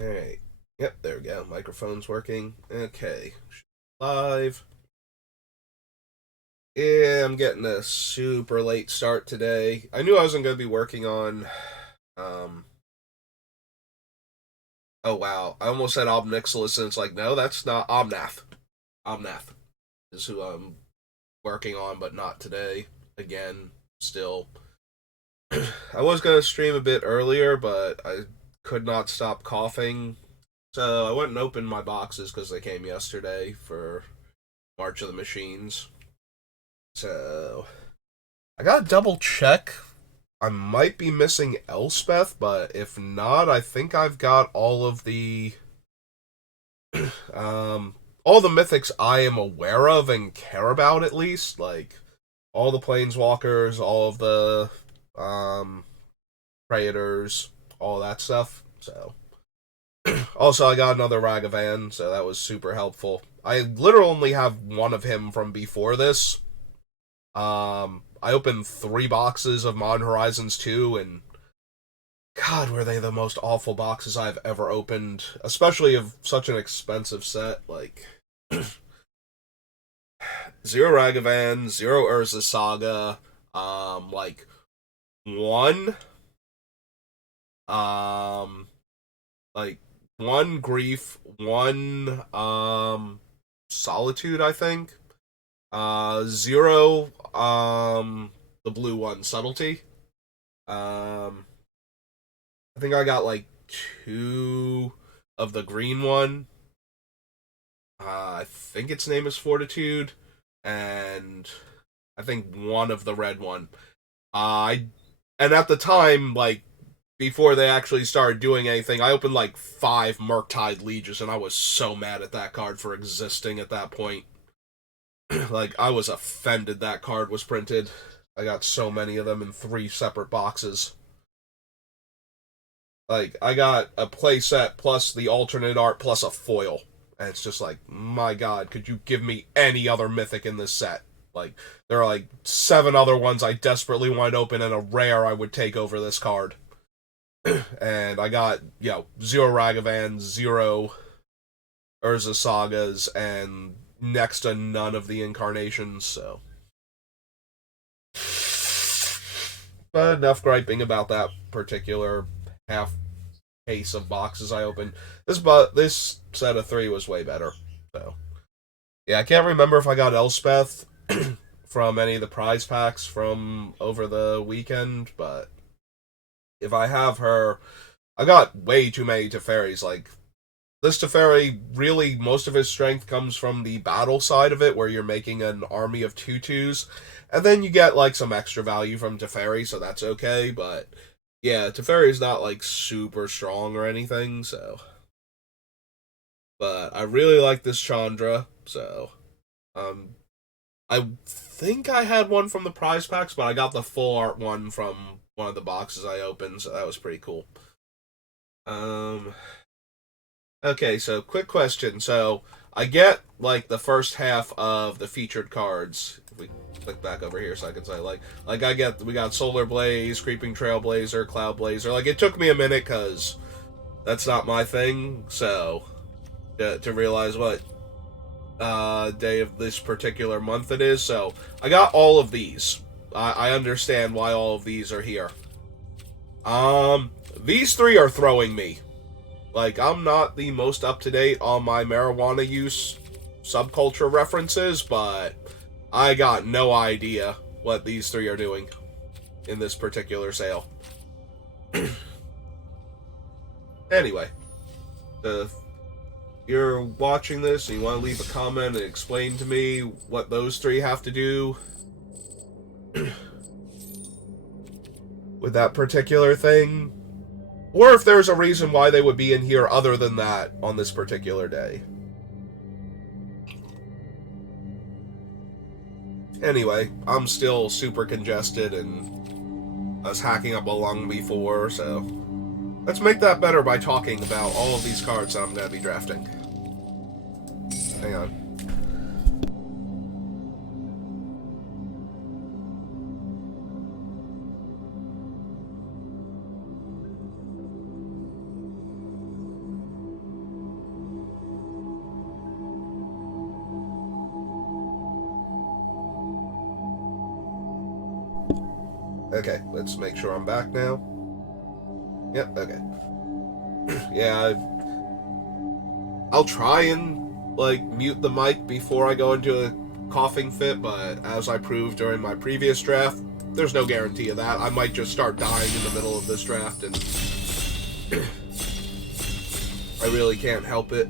Alright. Yep, there we go. Microphone's working. Okay. Live. Yeah, I'm getting a super late start today. I knew I wasn't going to be working on. Um. Oh, wow. I almost said Obnixilis, and it's like, no, that's not Omnath. Omnath is who I'm working on, but not today. Again, still. I was going to stream a bit earlier, but I could not stop coughing. So I went and opened my boxes because they came yesterday for March of the Machines. So I gotta double check. I might be missing Elspeth, but if not, I think I've got um all the mythics I am aware of and care about, at least. Like all the planeswalkers, all of the um predators, all that stuff. So also I got another Ragavan, so that was super helpful. I literally only have one of him from before this. I opened 3 boxes of Modern Horizons 2, and God, were they the most awful boxes I've ever opened, especially of such an expensive set. Like, zero Ragavan, zero Urza Saga, like, one, um, like, one Grief, one, Solitude, I think, zero, the blue one, Subtlety, um, I think I got like 2 of the green one. I think its name is Fortitude, and I think one of the red one. I and at the time, like before they actually started doing anything, I opened like 5 Murktide Lieges, and I was so mad at that card for existing at that point. Like I was offended that card was printed. I got so many of them in 3 separate boxes. Like I got a playset plus the alternate art plus a foil. And it's just like, my god, could you give me any other mythic in this set? Like there are like 7 other ones I desperately want to open and a rare I would take over this card. And I got, 0 Ragavan, 0 Urza Sagas, and next to none of the incarnations, so. But enough griping about that particular half case of boxes I opened. This set of 3 was way better. So yeah, I can't remember if I got Elspeth from any of the prize packs from over the weekend, but if I have her, I got way too many Teferis. Like this Teferi, really, most of his strength comes from the battle side of it, where you're making an army of tutus, and then you get like some extra value from Teferi, so that's okay. But yeah, Teferi is not like super strong or anything, so. But I really like this Chandra, so um, I think I had one from the prize packs, but I got the full art one from one of the boxes I opened, so that was pretty cool. Um, okay, so quick question. So I get like the first half of the featured cards. If we click back over here so I can say like we got Solar Blaze, Creeping Trailblazer, Cloud Blazer. Like it took me a minute because that's not my thing. So to realize what day of this particular month it is. So I got all of these. I understand why all of these are here. These 3 are throwing me. Like I'm not the most up to date on my marijuana use subculture references, but I got no idea what these 3 are doing in this particular sale. Anyway, if you're watching this and you want to leave a comment and explain to me what those 3 have to do with that particular thing, or if there's a reason why they would be in here other than that on this particular day. Anyway, I'm still super congested and I was hacking up a lung before, so let's make that better by talking about all of these cards that I'm going to be drafting. Hang on. Okay, let's make sure I'm back now. Yep, okay. Yeah, I'll try and, like, mute the mic before I go into a coughing fit, but as I proved during my previous draft, there's no guarantee of that. I might just start dying in the middle of this draft, and I really can't help it.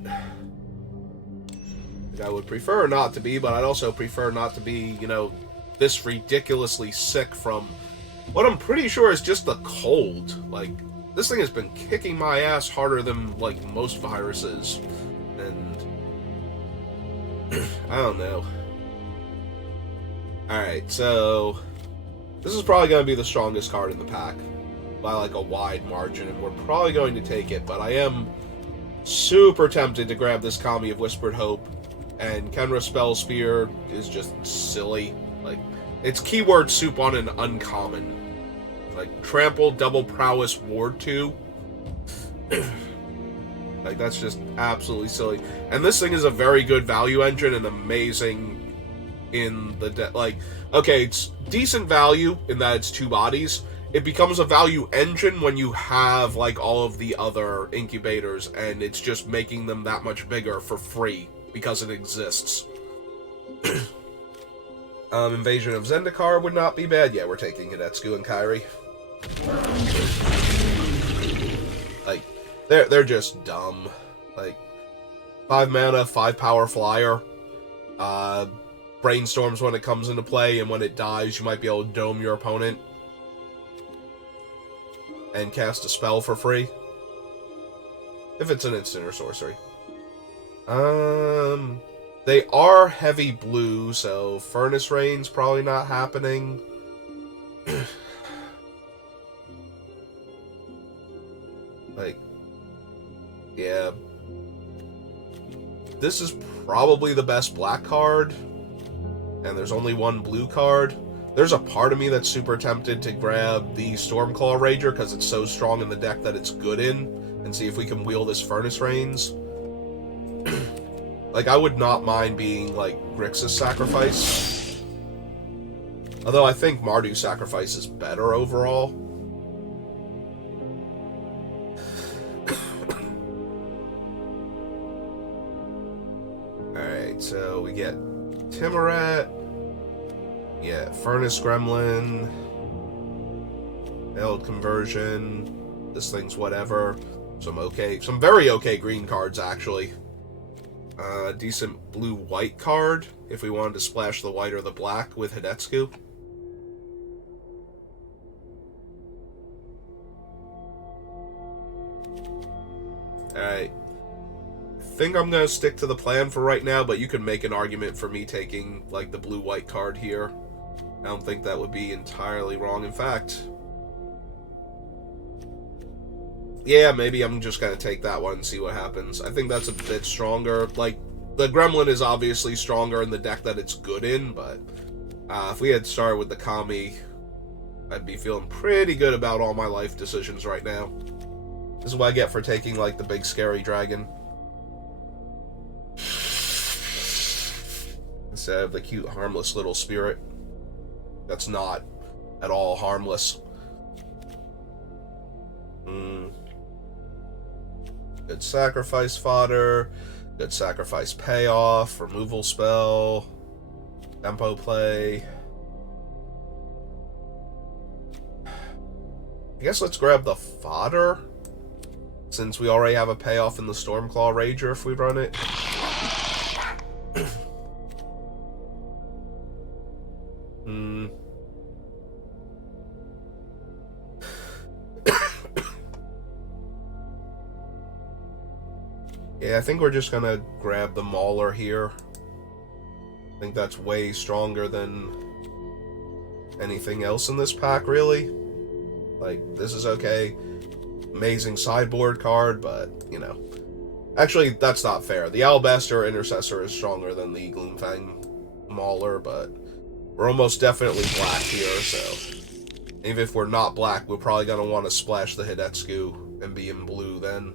I would prefer not to be, but I'd also prefer not to be, you know, this ridiculously sick from what I'm pretty sure is just the cold. Like, this thing has been kicking my ass harder than, like, most viruses. And I don't know. Alright, so this is probably going to be the strongest card in the pack by, like, a wide margin, and we're probably going to take it, but I am super tempted to grab this Kami of Whispered Hope, and Kenra Spell Spear is just silly. Like, it's keyword soup on an uncommon. Like, Trample, Double Prowess, Ward 2. Like, that's just absolutely silly. And this thing is a very good value engine and amazing in the... like, okay, it's decent value in that it's 2 bodies. It becomes a value engine when you have, like, all of the other incubators, and it's just making them that much bigger for free because it exists. Invasion of Zendikar would not be bad. Yeah, we're taking Hidetsugu and Kairi. Like, they're just dumb. Like, 5 mana, 5 power flyer. Brainstorms when it comes into play, and when it dies, you might be able to dome your opponent and cast a spell for free. If it's an instant or sorcery. They are heavy blue, so Furnace Rain's probably not happening. Like, yeah. This is probably the best black card, and there's only one blue card. There's a part of me that's super tempted to grab the Stormclaw Rager because it's so strong in the deck that it's good in, and see if we can wheel this Furnace Rains. Like, I would not mind being, like, Grixis Sacrifice. Although I think Mardu Sacrifice is better overall. Alright, so we get Timoret. Yeah, Furnace Gremlin. Veiled Conversion. This thing's whatever. Some very okay green cards, actually. Decent blue-white card, if we wanted to splash the white or the black with Hidetsugu. Alright. I think I'm going to stick to the plan for right now, but you can make an argument for me taking, like, the blue-white card here. I don't think that would be entirely wrong. In fact, yeah, maybe I'm just going to take that one and see what happens. I think that's a bit stronger. Like, the Gremlin is obviously stronger in the deck that it's good in, but if we had started with the Kami, I'd be feeling pretty good about all my life decisions right now. This is what I get for taking, like, the big scary dragon instead of the cute, harmless little spirit that's not at all harmless. Good sacrifice fodder, good sacrifice payoff, removal spell, tempo play. I guess let's grab the fodder, since we already have a payoff in the Stormclaw Rager if we run it. Yeah, I think we're just gonna grab the Mauler here. I think that's way stronger than anything else in this pack, really. Like, this is okay. Amazing sideboard card, but, you know. Actually, that's not fair. The Alabaster Intercessor is stronger than the Gloomfang Mauler, but we're almost definitely black here, so even if we're not black, we're probably gonna want to splash the Hidetsugu and be in blue then.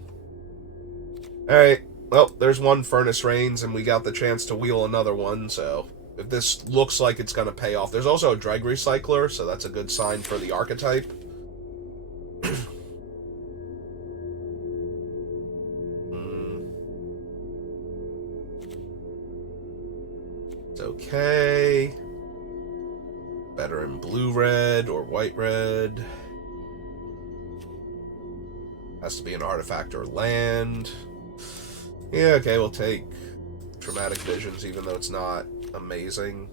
Alright, well, there's one Furnace Rains, and we got the chance to wheel another one, so if this looks like it's going to pay off. There's also a Dreg Recycler, so that's a good sign for the archetype. It's okay. Better in blue-red or white-red. Has to be an artifact or land. Yeah, okay, we'll take Traumatic Visions, even though it's not amazing.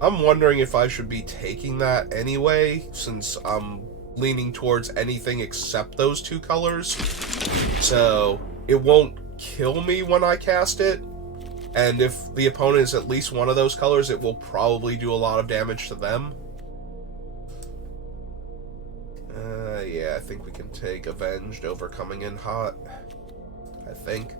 I'm wondering if I should be taking that anyway, since I'm leaning towards anything except those two colors. So it won't kill me when I cast it, and if the opponent is at least one of those colors, it will probably do a lot of damage to them. Yeah, I think we can take Avenged over coming in hot. I think.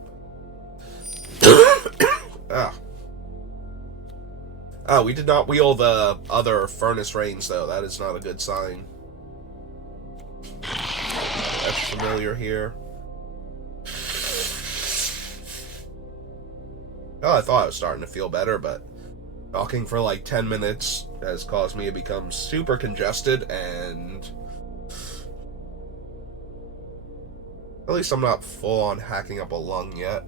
Oh, we did not wheel the other Furnace Rains, though. That is not a good sign. That's familiar here. Oh, I thought I was starting to feel better, but talking for like 10 minutes has caused me to become super congested, and at least I'm not full on hacking up a lung yet.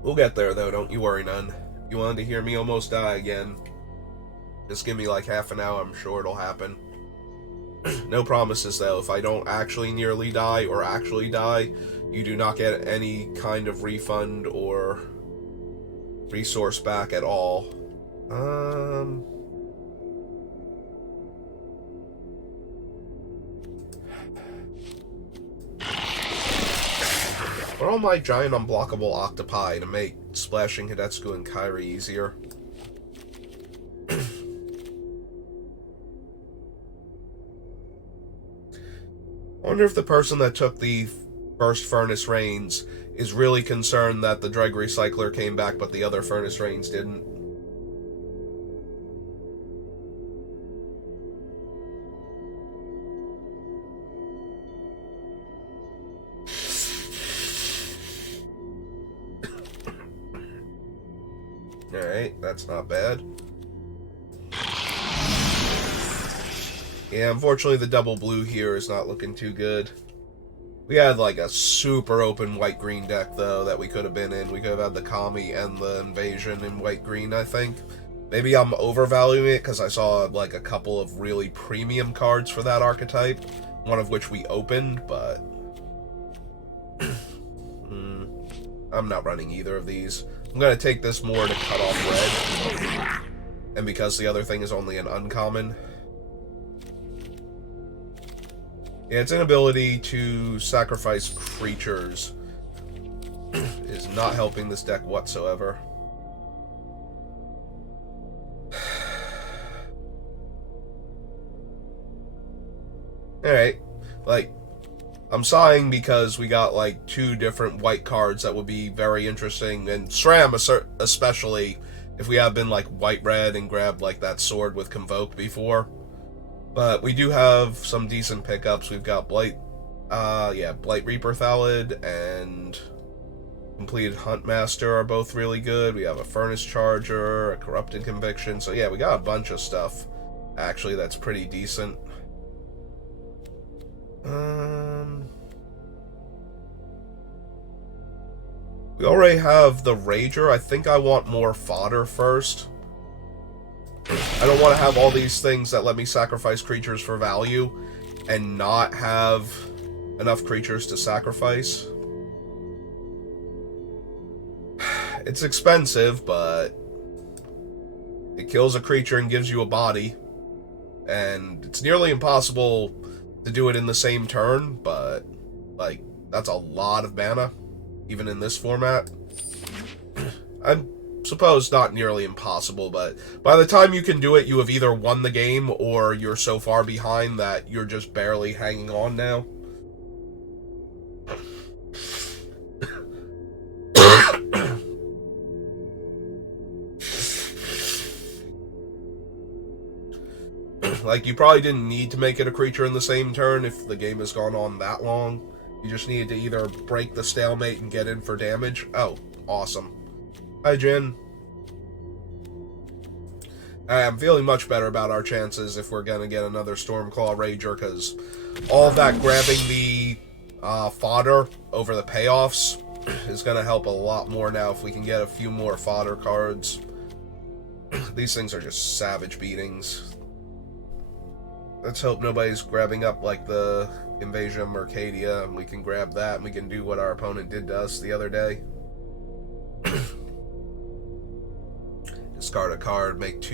We'll get there, though, don't you worry none. You wanted to hear me almost die again, just give me like half an hour, I'm sure it'll happen. No promises, though. If I don't actually nearly die or actually die, you do not get any kind of refund or resource back at all. What are all my giant unblockable octopi to make splashing Hidetsugu and Kairi easier? I wonder if the person that took the first Furnace Rains is really concerned that the Dreg Recycler came back but the other Furnace Rains didn't. Alright, that's not bad. Yeah, unfortunately the double blue here is not looking too good. We had like a super open white-green deck, though, that we could have been in. We could have had the Kami and the Invasion in white-green, I think. Maybe I'm overvaluing it because I saw like a couple of really premium cards for that archetype, one of which we opened, but I'm not running either of these. I'm going to take this more to cut off red, and because the other thing is only an uncommon. Yeah, its inability to sacrifice creatures is not helping this deck whatsoever. Alright, like, I'm sighing because we got like two different white cards that would be very interesting, and SRAM especially, if we have been like white-red and grabbed like that sword with Convoke before. But we do have some decent pickups. We've got Blight Reaper Thallid and Completed Huntmaster are both really good. We have a Furnace Charger, a Corrupted Conviction. So yeah, we got a bunch of stuff, actually, that's pretty decent. We already have the Rager. I think I want more fodder first. I don't want to have all these things that let me sacrifice creatures for value and not have enough creatures to sacrifice. It's expensive, but it kills a creature and gives you a body. And it's nearly impossible to do it in the same turn, but, like, that's a lot of mana, even in this format. I'm suppose not nearly impossible, but by the time you can do it, you have either won the game or you're so far behind that you're just barely hanging on now. Like, you probably didn't need to make it a creature in the same turn if the game has gone on that long. You just needed to either break the stalemate and get in for damage. Oh, awesome. Hi, Jin. I'm feeling much better about our chances if we're going to get another Stormclaw Rager, because all of that grabbing the fodder over the payoffs is going to help a lot more now if we can get a few more fodder cards. These things are just savage beatings. Let's hope nobody's grabbing up, like, the Invasion of Mercadia, and we can grab that, and we can do what our opponent did to us the other day. Discard a card, make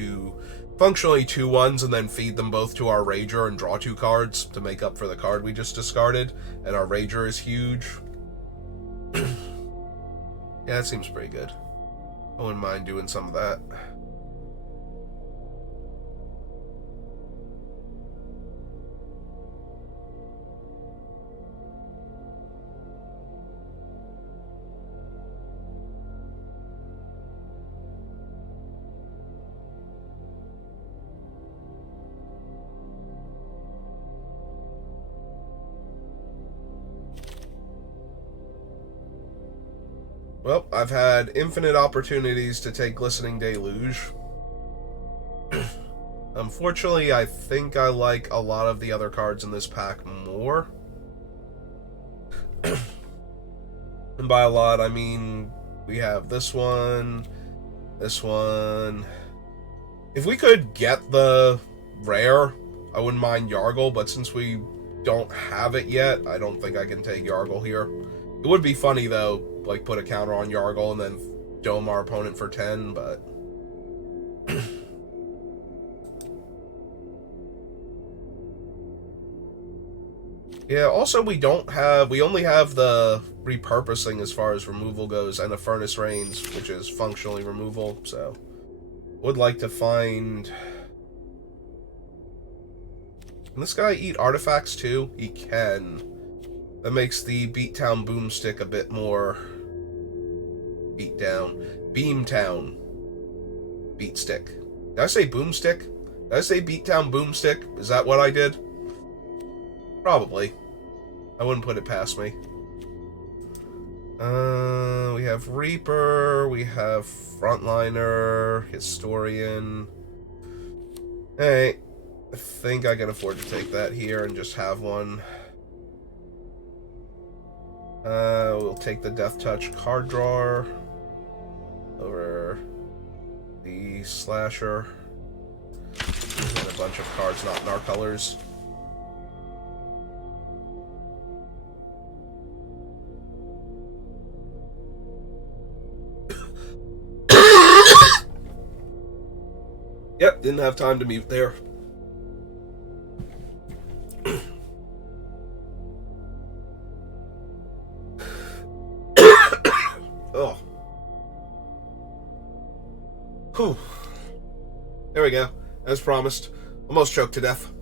functionally two ones, and then feed them both to our Rager and draw 2 cards to make up for the card we just discarded, and our Rager is huge. Yeah, that seems pretty good. I wouldn't mind doing some of that. Well, I've had infinite opportunities to take Glistening Deluge. Unfortunately, I think I like a lot of the other cards in this pack more. And by a lot, I mean we have this one, this one. If we could get the rare, I wouldn't mind Yargle, but since we don't have it yet, I don't think I can take Yargle here. It would be funny, though, like, put a counter on Yargle and then dome our opponent for 10, but... Yeah, also we only have the repurposing as far as removal goes, and a Furnace Rains, which is functionally removal, so... Would like to find... Can this guy eat artifacts, too? He can. That makes the Beattown Boomstick a bit more... Beamtown. Beatstick. Did I say Boomstick? Did I say Beattown Boomstick? Is that what I did? Probably. I wouldn't put it past me. We have Reaper, we have Frontliner, Historian. Hey, I think I can afford to take that here and just have one. We'll take the Death Touch card drawer over the Slasher and a bunch of cards not in our colors. Yep, didn't have time to mute there. Oh. Whew. There we go. As promised. Almost choked to death.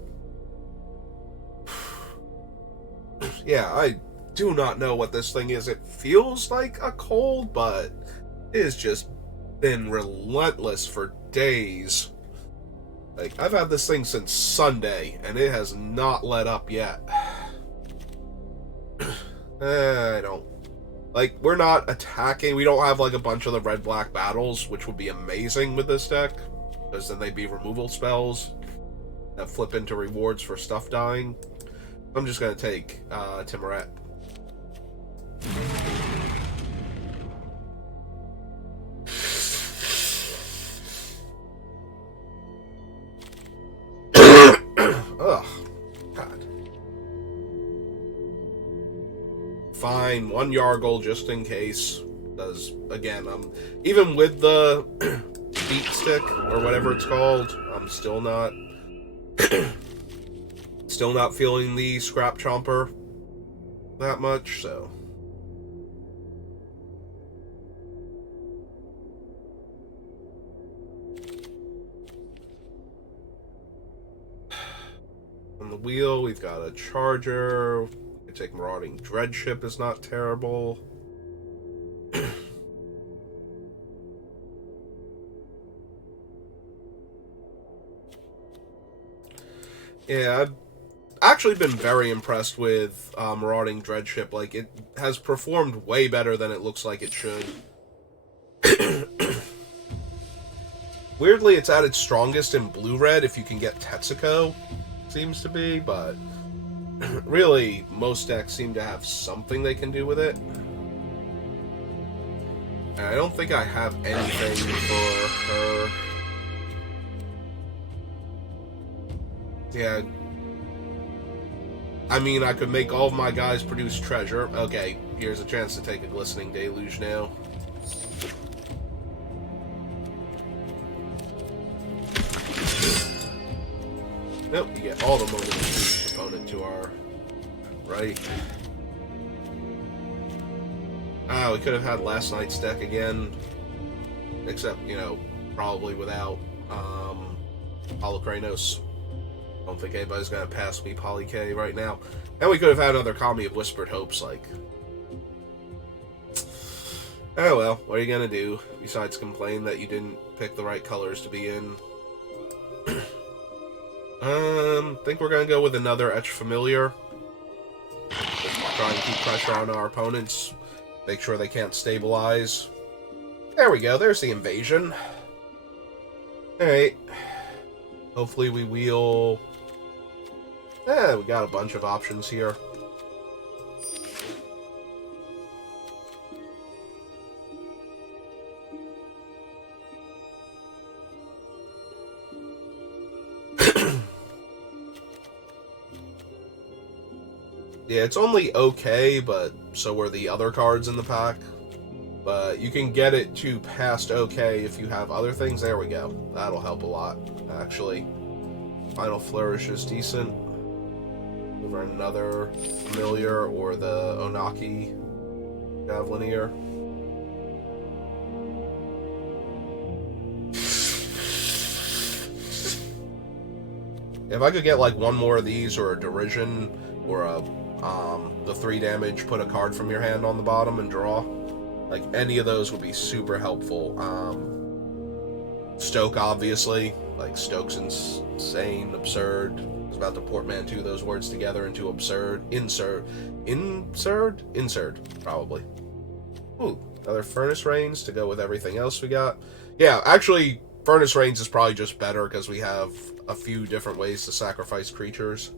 Yeah, I do not know what this thing is. It feels like a cold, but it has just been relentless for days. Like, I've had this thing since Sunday, and it has not let up yet. I don't... Like, we're not attacking. We don't have, like, a bunch of the red-black battles, which would be amazing with this deck, because then they'd be removal spells that flip into rewards for stuff dying. I'm just going to take Timoret. Ugh. God. Fine, one Yargle just in case. Because, again, even with the Beat Stick, or whatever it's called, I'm still not... still not feeling the Scrap Chomper that much, so... the wheel. We've got a Charger. We take Marauding Dreadship is not terrible. Yeah, I've actually been very impressed with Marauding Dreadship. Like, it has performed way better than it looks like it should. Weirdly, it's at its strongest in blue-red if you can get Tetsuko, seems to be, but really, most decks seem to have something they can do with it. And I don't think I have anything for her. Yeah. I mean, I could make all of my guys produce treasure. Okay, here's a chance to take a Glistening Deluge now. Nope, you get all the Moaning Tree opponent to our right. Ah, we could have had last night's deck again. Except, you know, probably without Holocranos. I don't think anybody's gonna pass me Poly K right now. And we could have had another Kami of Whispered Hopes, like. Oh well, what are you gonna do? Besides complain that you didn't pick the right colors to be in. Think we're gonna go with another Etch Familiar. Just try and keep pressure on our opponents. Make sure they can't stabilize. There we go, there's the invasion. Alright. Hopefully we wheel... we got a bunch of options here. Yeah, it's only okay, but so are the other cards in the pack. But you can get it to past okay if you have other things. There we go. That'll help a lot, actually. Final Flourish is decent. Over another Familiar or the Onaki Javelineer. If I could get like one more of these or a Derision or a the 3 damage, put a card from your hand on the bottom and draw. Like, any of those would be super helpful. Stoke, obviously. Like, Stoke's insane, absurd. I was about to portmanteau those words together into absurd. Insert, probably. Ooh, another Furnace Rains to go with everything else we got. Yeah, actually, Furnace Rains is probably just better because we have a few different ways to sacrifice creatures.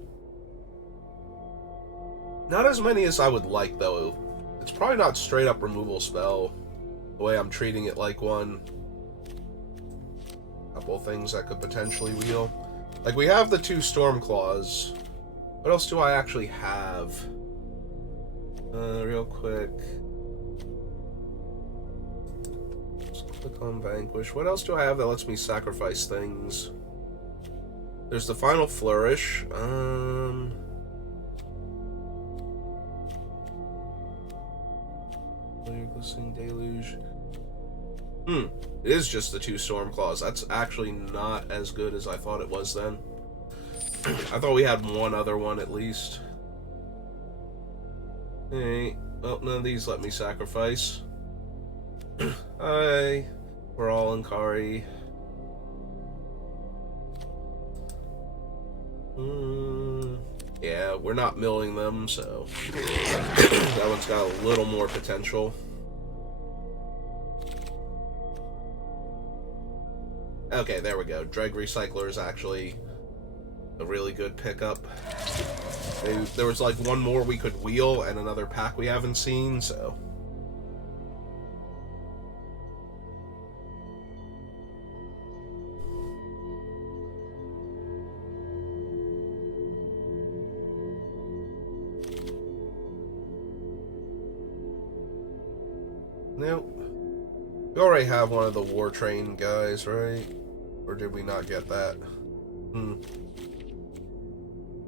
Not as many as I would like, though. It's probably not straight up removal spell, the way I'm treating it like one. Couple of things that could potentially wheel. Like, we have the 2 Stormclaws. What else do I actually have? Real quick. Just click on Vanquish. What else do I have that lets me sacrifice things? There's the Final Flourish. Glistening Deluge. It is just the 2 Stormclaws. That's actually not as good as I thought it was then. I thought we had one other one at least. Hey, well, none of these let me sacrifice. Hi, we're all in Kari. Yeah, we're not milling them, so that one's got a little more potential. Okay, there we go. Dreg Recycler is actually a really good pickup. There was like one more we could wheel and another pack we haven't seen, so... Nope. We already have one of the War Train guys, right? Or did we not get that?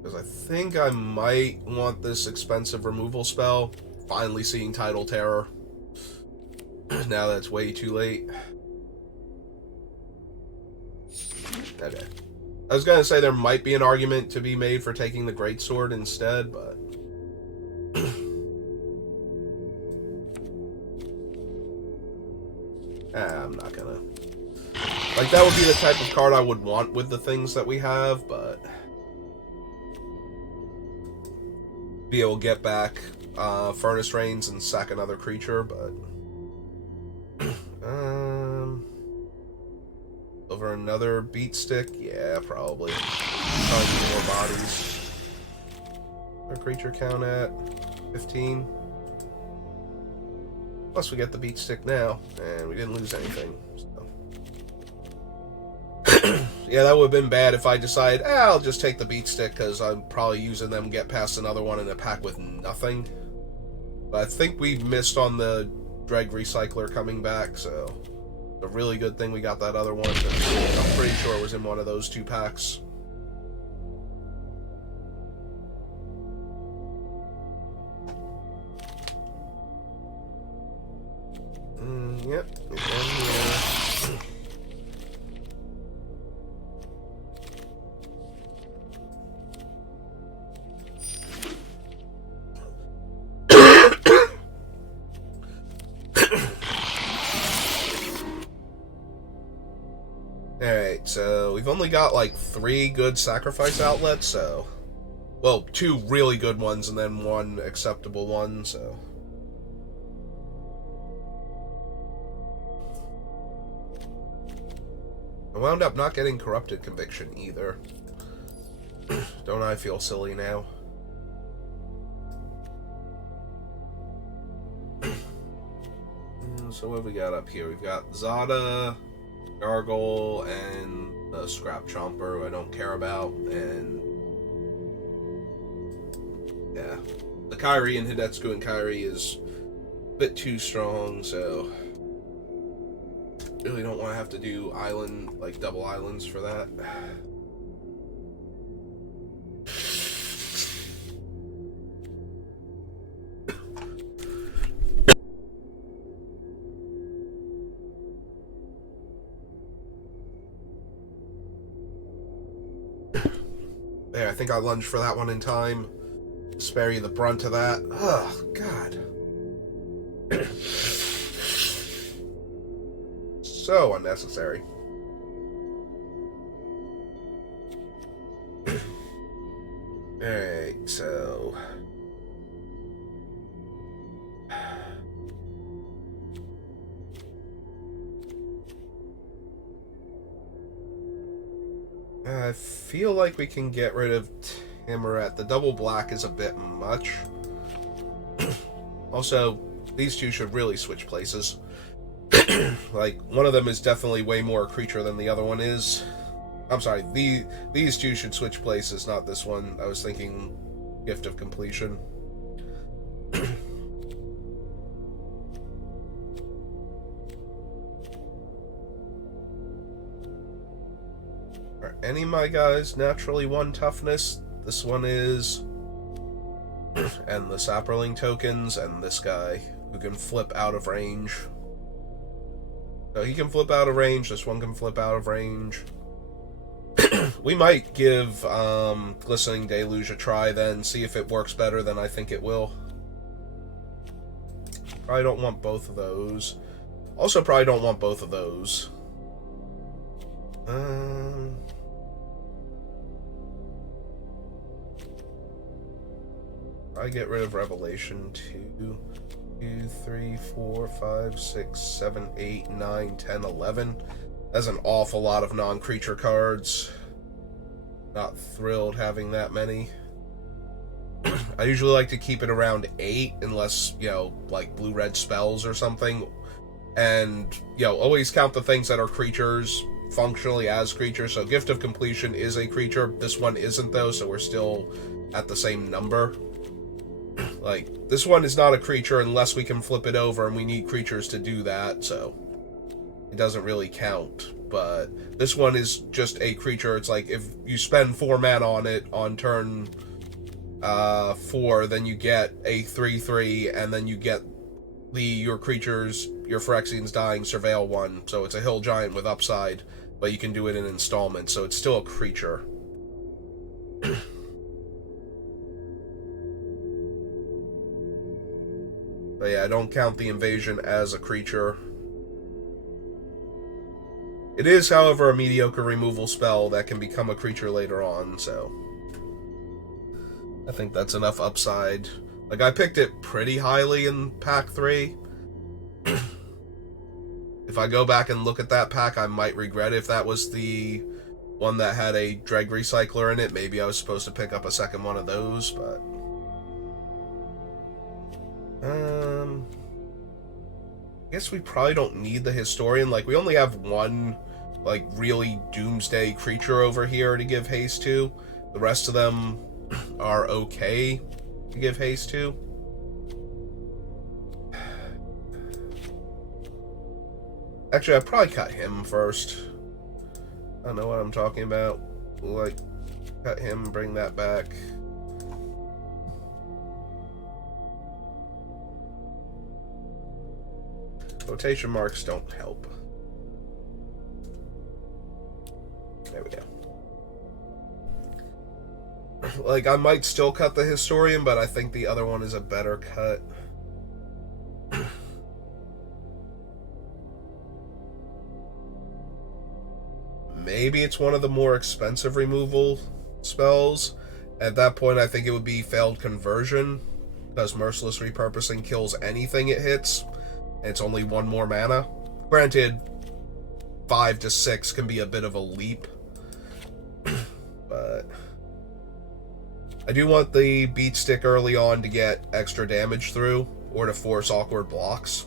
Because I think I might want this expensive removal spell. Finally seeing Tidal Terror. Now that it's way too late. Okay. I was gonna say there might be an argument to be made for taking the greatsword instead, but I'm not gonna. Like, that would be the type of card I would want with the things that we have, but be able to get back Furnace Rains and sack another creature, but over another beat stick? Yeah, probably. Probably more bodies. Our creature count at 15. Plus we get the beat stick now, and we didn't lose anything. So. Yeah, that would have been bad if I decide, I'll just take the beat stick because I'm probably using them to get past another one in a pack with nothing. But I think we missed on the Dreg Recycler coming back, so a really good thing we got that other one. I'm pretty sure it was in one of those 2 packs. Yep, it's in here. Alright, so we've only got like 3 good sacrifice outlets, so... Well, 2 really good ones and then 1 acceptable one, so... I wound up not getting Corrupted Conviction either. Don't I feel silly now? So what have we got up here? We've got Zada, Gargle, and the Scrap Chomper, who I don't care about, and... yeah. The Kairi and Hidetsugu and Kairi is a bit too strong, so... really don't want to have to do island, like double islands for that. There, I think I lunged for that one in time. Spare you the brunt of that. Oh, God. So unnecessary. Alright, so... I feel like we can get rid of Tamaret. The double black is a bit much. Also, these 2 should really switch places. Like, one of them is definitely way more a creature than the other one is. I'm sorry, these 2 should switch places, not this one. I was thinking Gift of Completion. Are any of my guys naturally 1 toughness? This one is. And the Saproling tokens, and this guy, who can flip out of range. So he can flip out of range, this one can flip out of range. We might give Glistening Deluge a try then, see if it works better than I think it will. Probably don't want both of those. Also probably don't want both of those. I get rid of Revelation 2, 3, 4, 5, 6, 7, 8, 9, 10, 11. That's an awful lot of non-creature cards. Not thrilled having that many. I usually like to keep it around 8, unless, you know, like blue-red spells or something. And, you know, always count the things that are creatures functionally as creatures. So Gift of Completion is a creature. This one isn't, though, so we're still at the same number. Like, this one is not a creature unless we can flip it over, and we need creatures to do that, so it doesn't really count. But this one is just a creature. It's like, if you spend 4 mana on it on turn 4, then you get a 3/3, and then you get your creatures, your Phyrexians dying, Surveil 1. So it's a Hill Giant with upside, but you can do it in installments, so it's still a creature. But yeah, I don't count the invasion as a creature. It is, however, a mediocre removal spell that can become a creature later on, so I think that's enough upside. Like, I picked it pretty highly in pack 3. If I go back and look at that pack, I might regret if that was the one that had a Dreg Recycler in it. Maybe I was supposed to pick up a second one of those, but I guess we probably don't need the Historian. Like, we only have one, like, really doomsday creature over here to give haste to. The rest of them are okay to give haste to. Actually, I'd probably cut him first. I don't know what I'm talking about. Like, cut him, bring that back. Quotation marks don't help. There we go. Like, I might still cut the Historian, but I think the other one is a better cut. Maybe it's one of the more expensive removal spells. At that point, I think it would be Failed Conversion, because Merciless Repurposing kills anything it hits. It's only one more mana. Granted, 5 to 6 can be a bit of a leap. But I do want the Beat Stick early on to get extra damage through, or to force awkward blocks.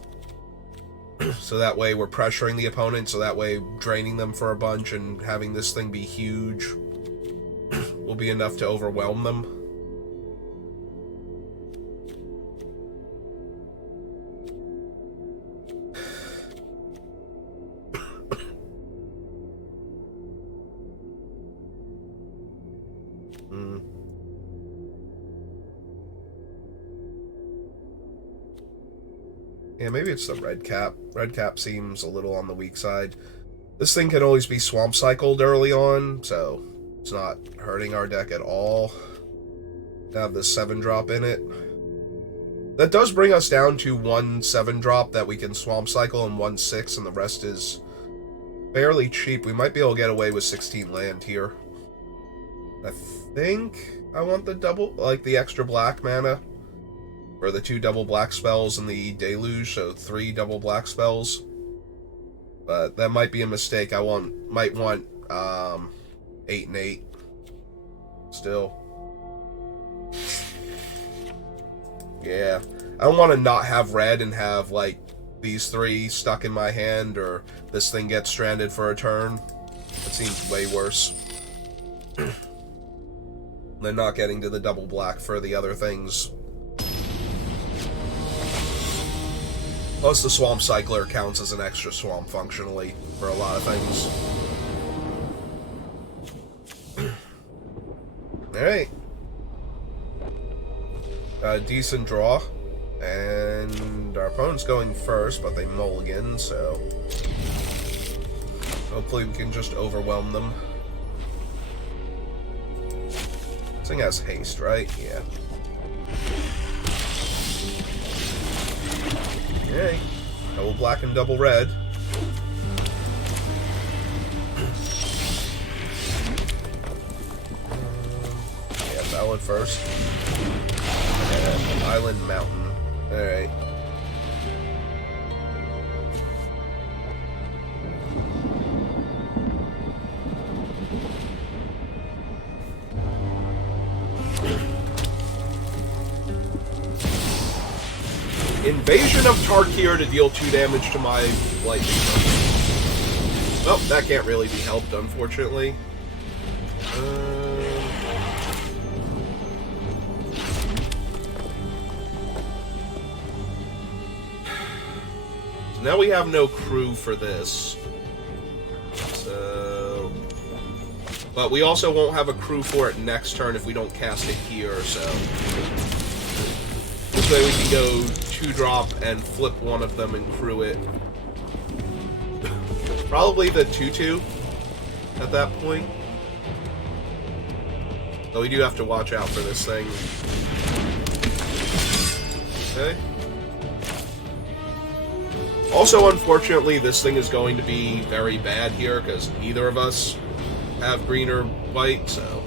So that way we're pressuring the opponent, so that way draining them for a bunch and having this thing be huge will be enough to overwhelm them. Yeah, maybe it's the red cap. Red cap seems a little on the weak side. This thing can always be swamp cycled early on, so it's not hurting our deck at all to have this 7-drop in it. That does bring us down to 1 7-drop that we can swamp cycle and 1 6, and the rest is fairly cheap. We might be able to get away with 16 land here. I think I want the double, like the extra black mana. Or the 2 double black spells and the Deluge, so 3 double black spells. But that might be a mistake. I might want 8 and 8 still. Yeah. I don't want to not have red and have, like, these 3 stuck in my hand, or this thing gets stranded for a turn. That seems way worse than not getting to the double black for the other things. Plus, the Swamp Cycler counts as an extra swamp functionally for a lot of things. Alright. Decent draw. And our opponent's going first, but they mulligan, so hopefully we can just overwhelm them. This thing has haste, right? Yeah. Okay, double black and double red. Yeah, Ballad first. And Island Mountain. Alright. Invasion of Tarkir to deal 2 damage to my lightning. Well, that can't really be helped, unfortunately. Now we have no crew for this. So... But we also won't have a crew for it next turn if we don't cast it here, so... This way we can go 2-drop and flip one of them and crew it. Probably the 2/2, at that point. So we do have to watch out for this thing. Okay. Also, unfortunately, this thing is going to be very bad here because neither of us have green or white, so...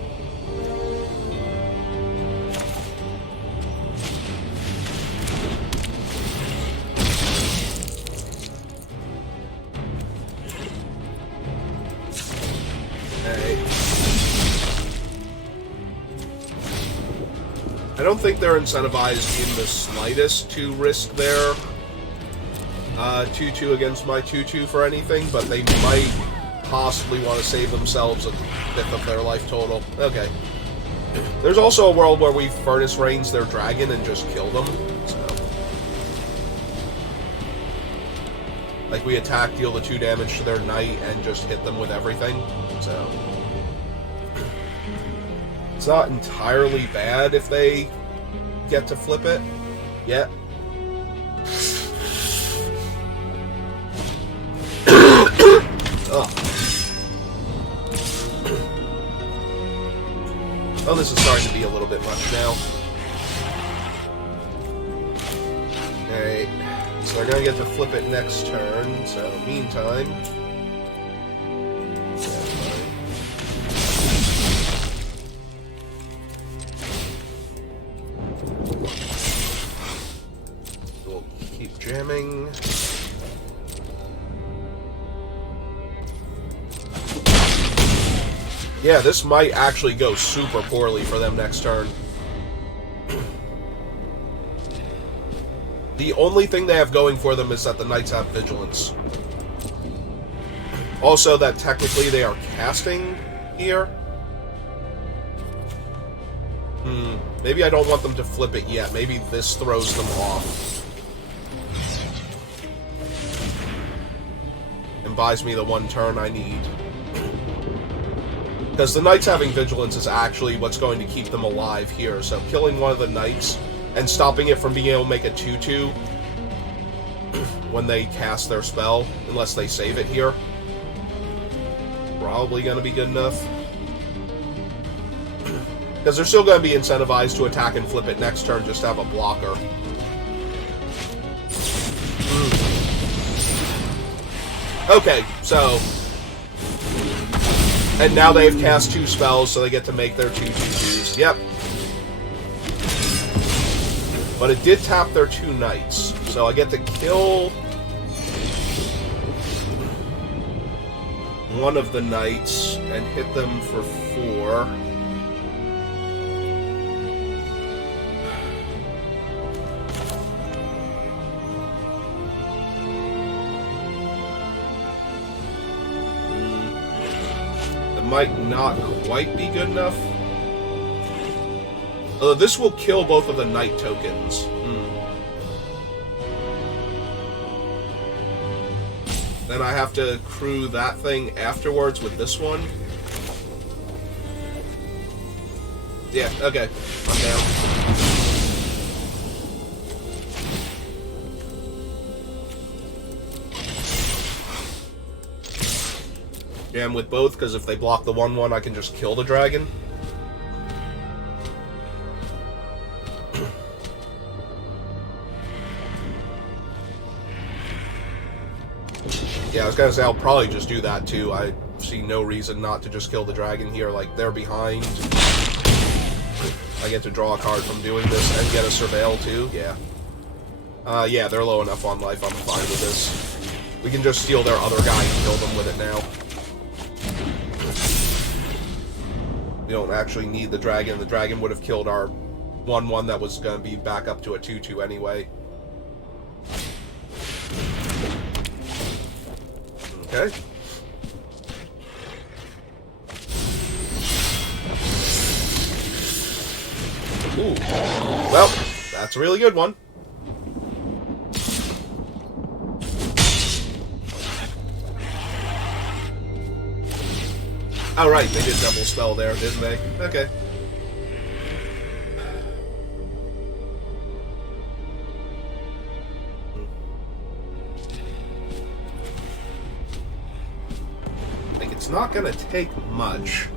I don't think they're incentivized in the slightest to risk their 2-2 against my 2-2 for anything, but they might possibly want to save themselves a fifth of their life total. Okay. There's also a world where we Furnace Rains their dragon and just kill them. So, like, we attack, deal the 2 damage to their knight, and just hit them with everything. So... It's not entirely bad if they get to flip it yet. Oh, this is starting to be a little bit much now. Alright, so they're gonna get to flip it next turn, so meantime... Jamming. Yeah, this might actually go super poorly for them next turn. The only thing they have going for them is that the Knights have Vigilance. Also, that technically they are casting here. Maybe I don't want them to flip it yet. Maybe this throws them off. Buys me the 1 turn I need. Because the Knights having Vigilance is actually what's going to keep them alive here. So killing one of the Knights and stopping it from being able to make a 2-2 when they cast their spell, unless they save it here, probably going to be good enough. Because they're still going to be incentivized to attack and flip it next turn just to have a blocker. Okay, so... And now they've cast 2 spells, so they get to make their 2 2/2s. Yep. But it did tap their 2 Knights, so I get to kill... one of the Knights and hit them for 4. Might not quite be good enough. This will kill both of the Knight tokens. Then I have to crew that thing afterwards with this one. Yeah, okay. I'm down. Jam with both, because if they block the 1/1, I can just kill the dragon. Yeah, I was gonna say I'll probably just do that too. I see no reason not to just kill the dragon here. Like, they're behind. I get to draw a card from doing this and get a Surveil too. Yeah. Yeah, they're low enough on life. I'm fine with this. We can just steal their other guy and kill them with it now. We don't actually need the dragon. The dragon would have killed our 1/1 that was going to be back up to a 2/2 anyway. Okay. Ooh. Well, that's a really good one. Oh, right, they did double spell there, didn't they? Okay. I think it's It's not gonna take much.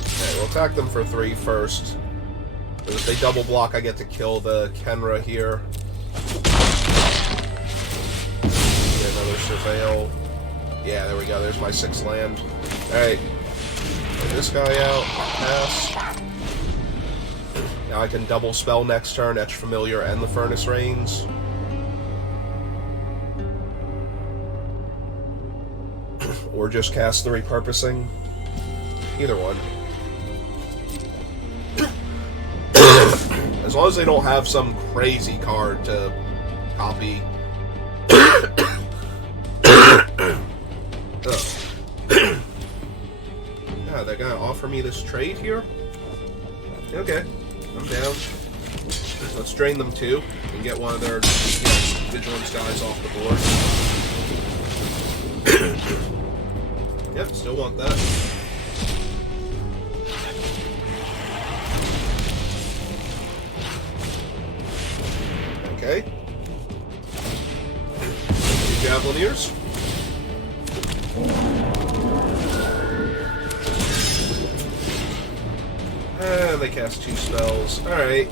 Okay, we'll attack them for 3 first. Because if they double block, I get to kill the Kenra here. Get another Surveil. Yeah, there we go. There's my 6th land. Alright. Get this guy out. Pass. Now I can double spell next turn, Etch Familiar and the Furnace Rains. Or just cast the Repurposing. Either one. As long as they don't have some crazy card to copy. Yeah, they're gonna offer me this trade here? Okay, I'm down. Let's drain them too and get one of their Vigilance guys off the board. Yep, still want that. Okay. 2 Javelineers. And they cast 2 spells. Alright.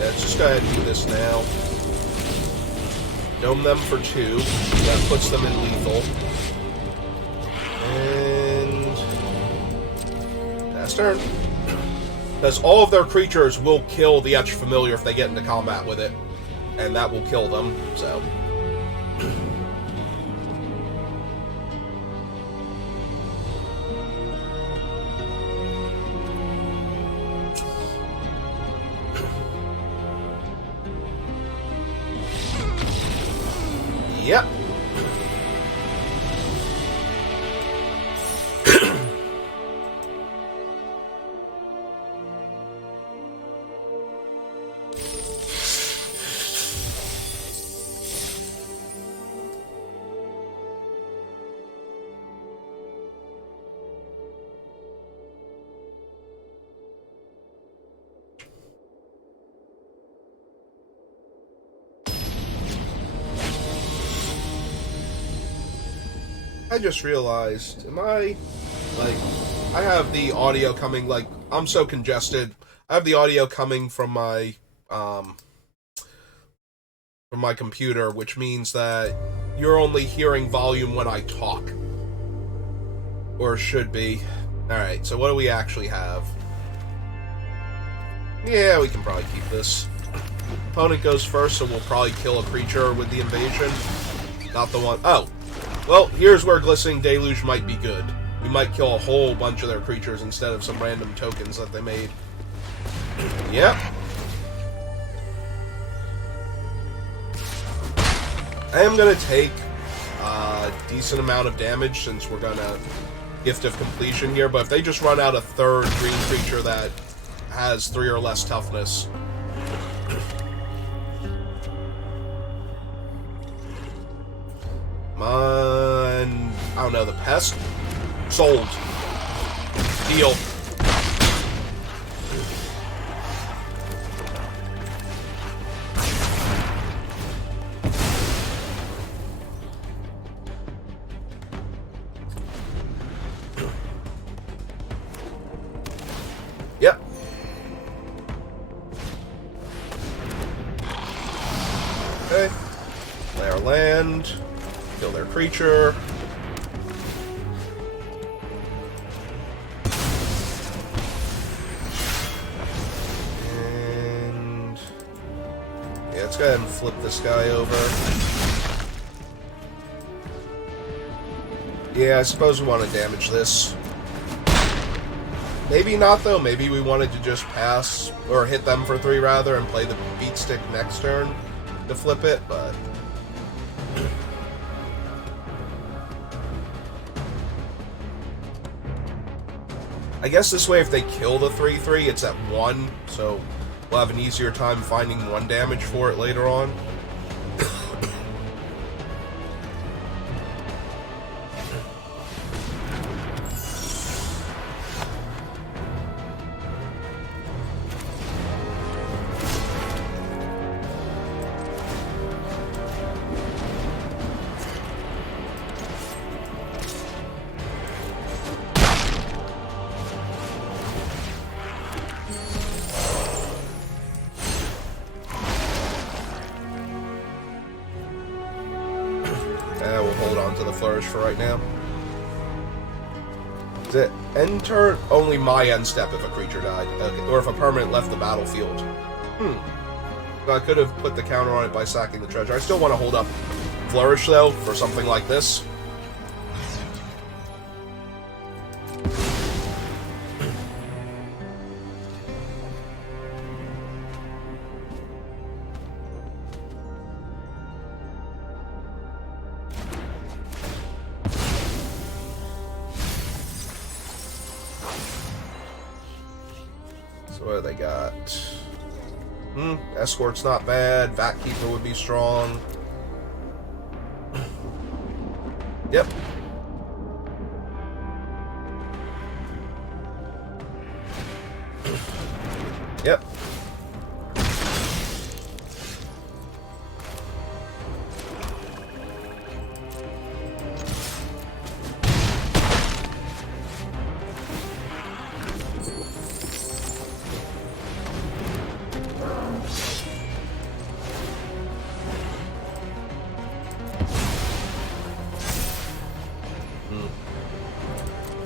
Let's just go ahead and do this now. Dome them for 2. That puts them in lethal. And pass turn. Because all of their creatures will kill the Etch Familiar if they get into combat with it. And that will kill them, so. Yep. I just realized, I have the audio coming, I'm so congested. I have the audio coming from my computer, which means that you're only hearing volume when I talk. Or should be. Alright, so what do we actually have? Yeah, we can probably keep this. Opponent goes first, so we'll probably kill a creature with the invasion. Not the one... Oh! Well, here's where Glistening Deluge might be good. We might kill a whole bunch of their creatures instead of some random tokens that they made. Yep. I am going to take a decent amount of damage since we're going to Gift of Completion here, but if they just run out a 3rd green creature that has 3 or less toughness... I don't know, the Pest? Sold. Deal. Yep. Okay. Play our land. Kill their creature. And yeah, let's go ahead and flip this guy over. Yeah, I suppose we want to damage this. Maybe not, though. Maybe we wanted to just pass, or hit them for 3 rather, and play the beat stick next turn to flip it, but... I guess this way if they kill the 3/3, it's at 1, so we'll have an easier time finding 1 damage for it later on. We'll hold on to the flourish for right now. Is it end turn? Only my end step if a creature died. Okay. Or if a permanent left the battlefield. So I could have put the counter on it by sacking the treasure. I still want to hold up flourish, though, for something like this. So what do they got? Escort's not bad. Vat Keeper would be strong. Yep. Yep.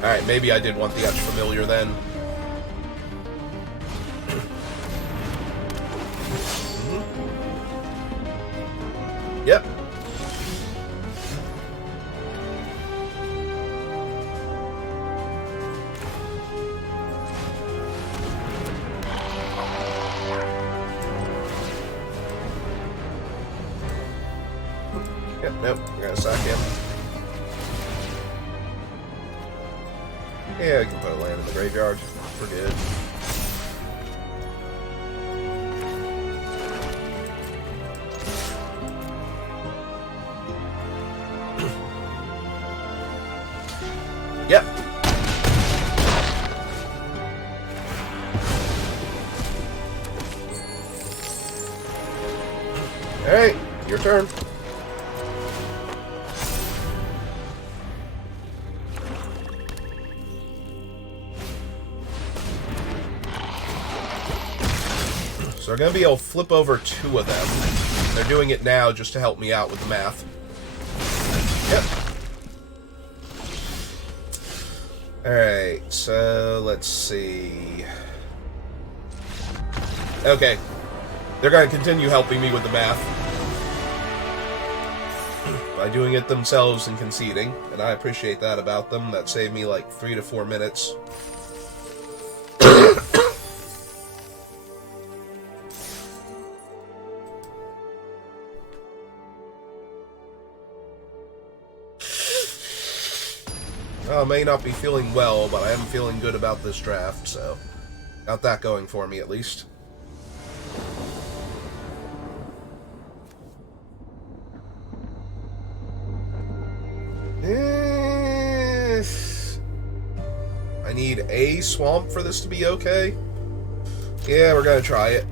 Alright, maybe I did want the Etch Familiar then. Yep. Yep, nope, we're gonna sack him. Yeah, I can put a land in the graveyard. We're good. Yep. Alright, your turn. So we're going to be able to flip over 2 of them. They're doing it now just to help me out with the math. Yep. Alright, so let's see. Okay. They're going to continue helping me with the math. By doing it themselves and conceding. And I appreciate that about them. That saved me like 3 to 4 minutes. I may not be feeling well, but I am feeling good about this draft, so got that going for me at least. I need a swamp for this to be okay. Yeah, we're gonna try it.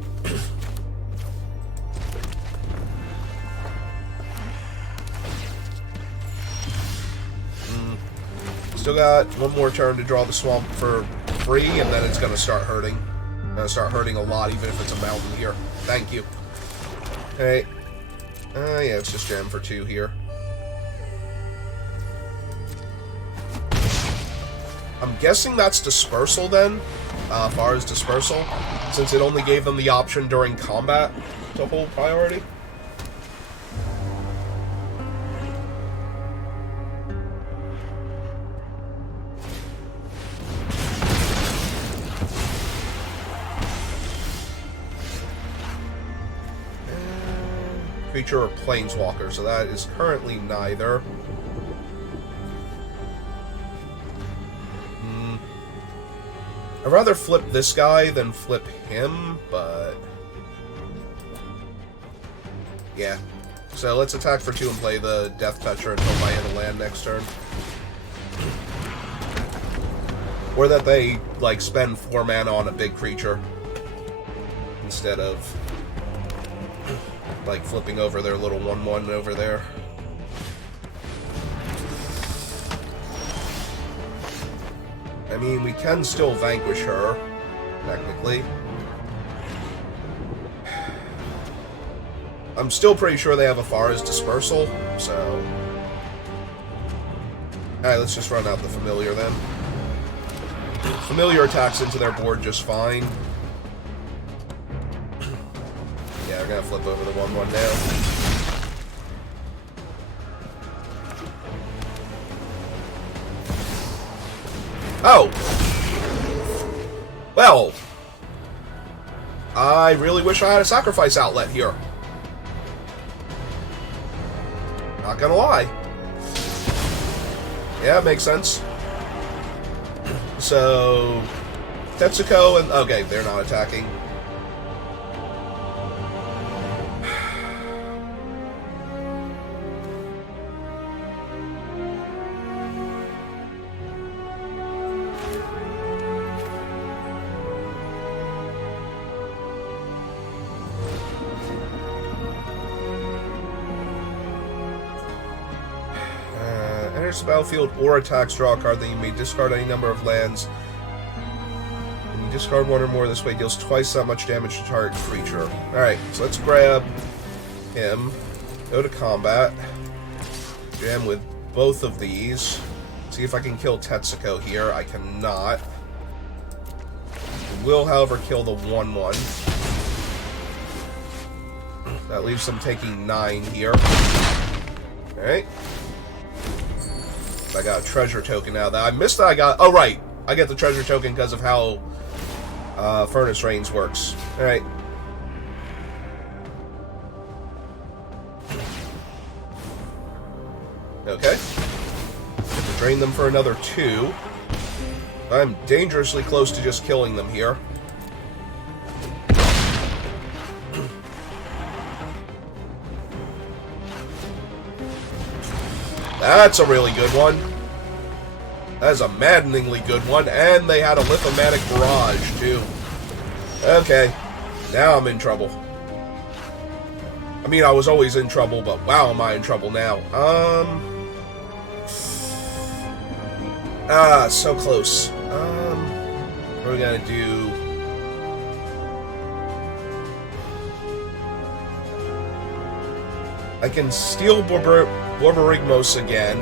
Still got 1 more turn to draw the swamp for free, and then it's going to start hurting. Going to start hurting a lot, even if it's a mountain here. Thank you. Okay. Yeah, it's just jam for 2 here. I'm guessing that's Dispersal then, as far as Dispersal, since it only gave them the option during combat to hold priority. creature or planeswalker, so that is currently neither. I'd rather flip this guy than flip him, but... yeah. So let's attack for 2 and play the Death Toucher until my end of land next turn. Or that they, like, spend 4 mana on a big creature instead of, like, flipping over their little 1/1 over there. I mean, we can still vanquish her, technically. I'm still pretty sure they have Athara's Dispersal, so... alright, let's just run out the Familiar then. Familiar attacks into their board just fine. Yeah, we're gonna flip over the 1/1 now. Oh! Well, I really wish I had a sacrifice outlet here. Not gonna lie. Yeah, it makes sense. So, Tetsuko and... okay, they're not attacking. Enters the battlefield or attacks, draw a card, then you may discard any number of lands. When you discard 1 or more this way, deals twice that much damage to target creature. Alright, so let's grab him, go to combat, jam with both of these, see if I can kill Tetsuko here. I cannot. Will, however, kill the 1/1. That leaves them taking 9 here. Alright. I got a treasure token now. That I missed that I got... oh, right. I get the treasure token because of how Furnace Reigns works. Alright. Okay. Have to drain them for another 2. I'm dangerously close to just killing them here. That's a really good one. That is a maddeningly good one. And they had a Lithomatic Barrage, too. Okay. Now I'm in trouble. I mean, I was always in trouble, but wow, am I in trouble now. So close. What are we gonna do? I can steal Borborygmos again.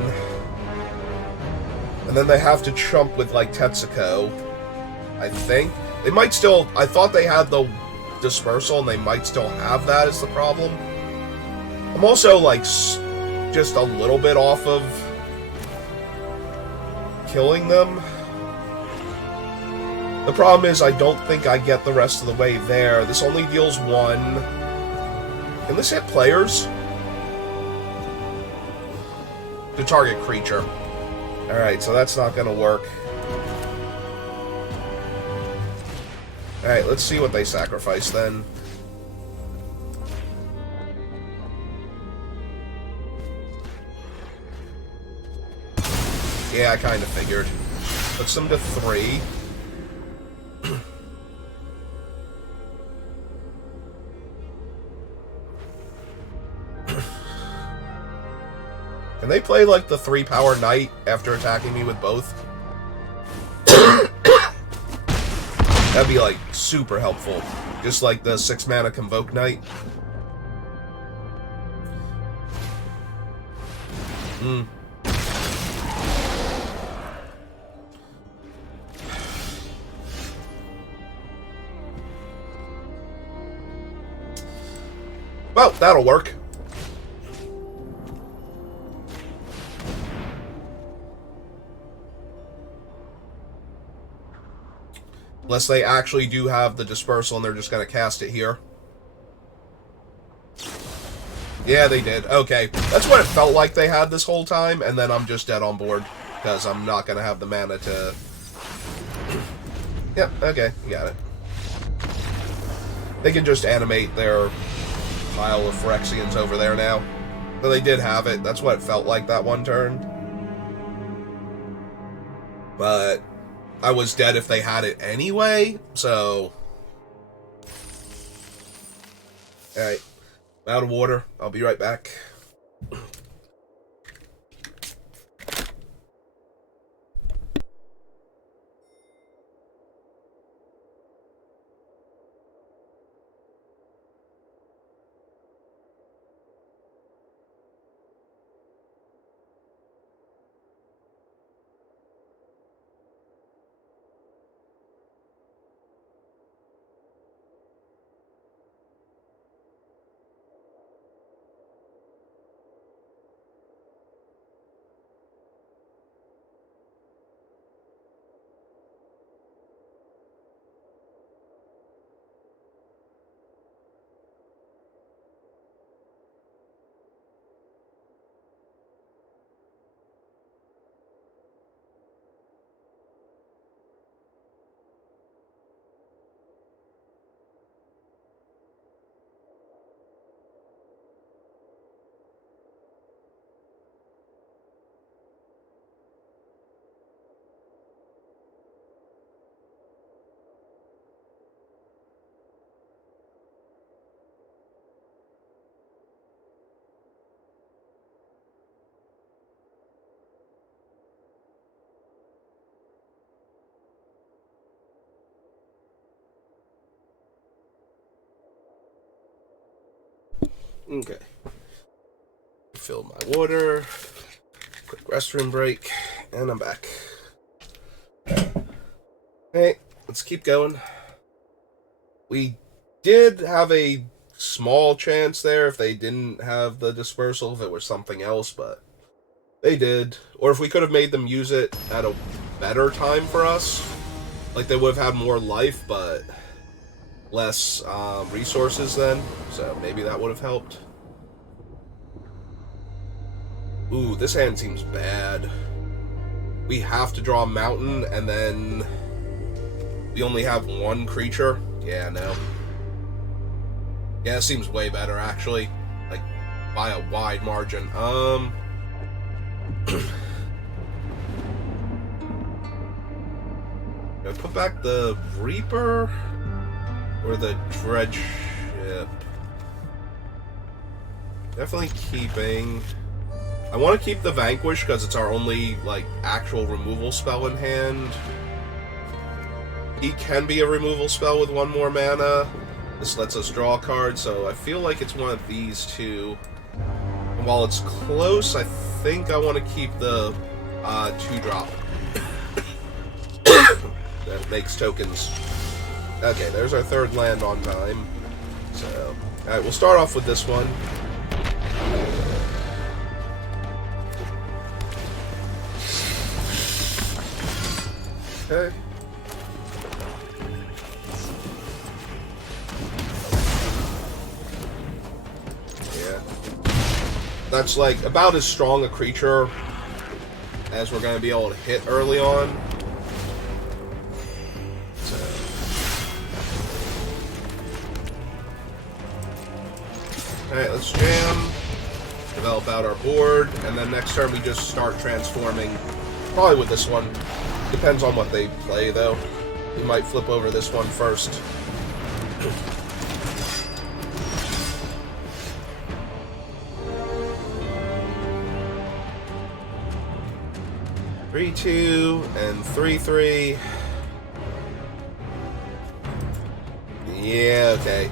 And then they have to chump with, like, Tetsuko. I think. They might still... I thought they had the Dispersal, and they might still have that as the problem. I'm also, like, just a little bit off of killing them. The problem is I don't think I get the rest of the way there. This only deals 1. Can this hit players? To target creature. Alright, so that's not gonna work. Alright, let's see what they sacrifice then. Yeah, I kind of figured. Puts them to 3. Can they play, like, the 3-power Knight after attacking me with both? That'd be, like, super helpful. Just like the 6-mana Convoke Knight. Well, that'll work. Unless they actually do have the Dispersal and they're just going to cast it here. Yeah, they did. Okay. That's what it felt like they had this whole time, and then I'm just dead on board, because I'm not going to have the mana to... Yep, okay, got it. They can just animate their pile of Phyrexians over there now. But they did have it. That's what it felt like that one turn. But I was dead if they had it anyway, so... Alright. I'm out of water. I'll be right back. Okay. Fill my water. Quick restroom break. And I'm back. Hey, let's keep going. We did have a small chance there if they didn't have the dispersal, if it was something else, but they did. Or if we could have made them use it at a better time for us. Like, they would have had more life, but less resources then. So maybe that would have helped. Ooh, this hand seems bad. We have to draw a mountain, and then we only have one creature. Yeah, no. Yeah, it seems way better, actually. Like, by a wide margin. Do I put back the Reaper or the Dredge Ship? Definitely keeping. I want to keep the Vanquish because it's our only, like, actual removal spell in hand. He can be a removal spell with one more mana. This lets us draw a card, so I feel like it's one of these two. And while it's close, I think I want to keep the 2-drop. That makes tokens. Okay, there's our third land on time. So, alright, we'll start off with this one. Okay. Yeah. That's like about as strong a creature as we're going to be able to hit early on. So. Alright, let's jam. Develop out our board, and then next turn we just start transforming. Probably with this one. Depends on what they play, though. We might flip over this one first. Three, 2, and 3-3. Yeah, okay.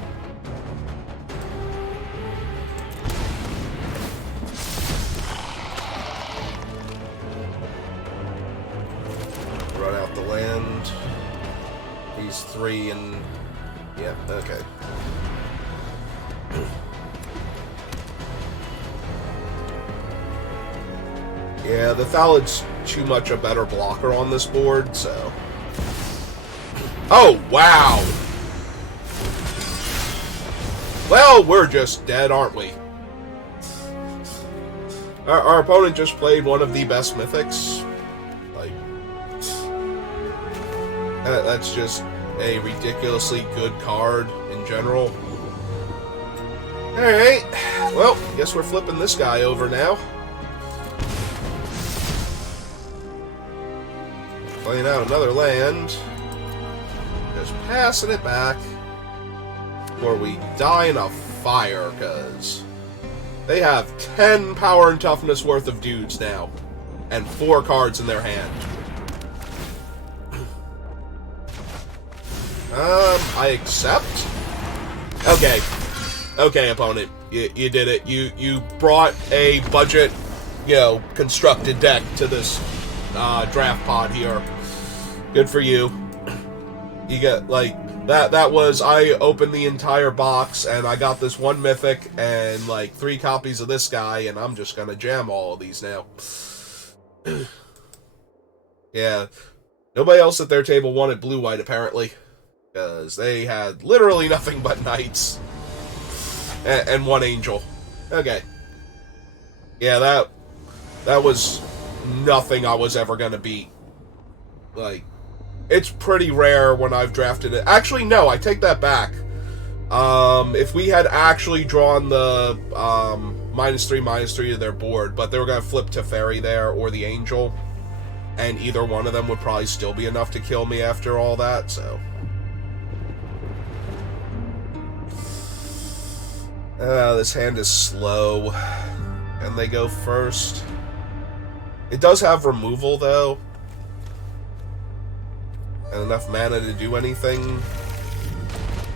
Run out the land. These 3 and... yeah, okay. Yeah, the Thalad's too much a better blocker on this board, so... Oh, wow! Well, we're just dead, aren't we? Our opponent just played one of the best mythics. Like, that's just a ridiculously good card in general. Alright, well, guess we're flipping this guy over now. Playing out another land. Just passing it back. Before we die in a fire, because they have 10 power and toughness worth of dudes now. And 4 cards in their hand. I accept? Okay. Okay, opponent. You did it. You brought a budget, constructed deck to this draft pod here. Good for you. You got, that was, I opened the entire box, and I got this one mythic, and, 3 copies of this guy, and I'm just gonna jam all of these now. Yeah. Nobody else at their table wanted blue-white, apparently. Because they had literally nothing but knights. And 1 angel. Okay. Yeah, that was nothing I was ever gonna beat. It's pretty rare when I've drafted it. Actually, no, I take that back. If we had actually drawn the -3/-3 to their board, but they were gonna flip Teferi there or the angel, and either one of them would probably still be enough to kill me after all that, so. This hand is slow, and they go first. It does have removal, though, and enough mana to do anything.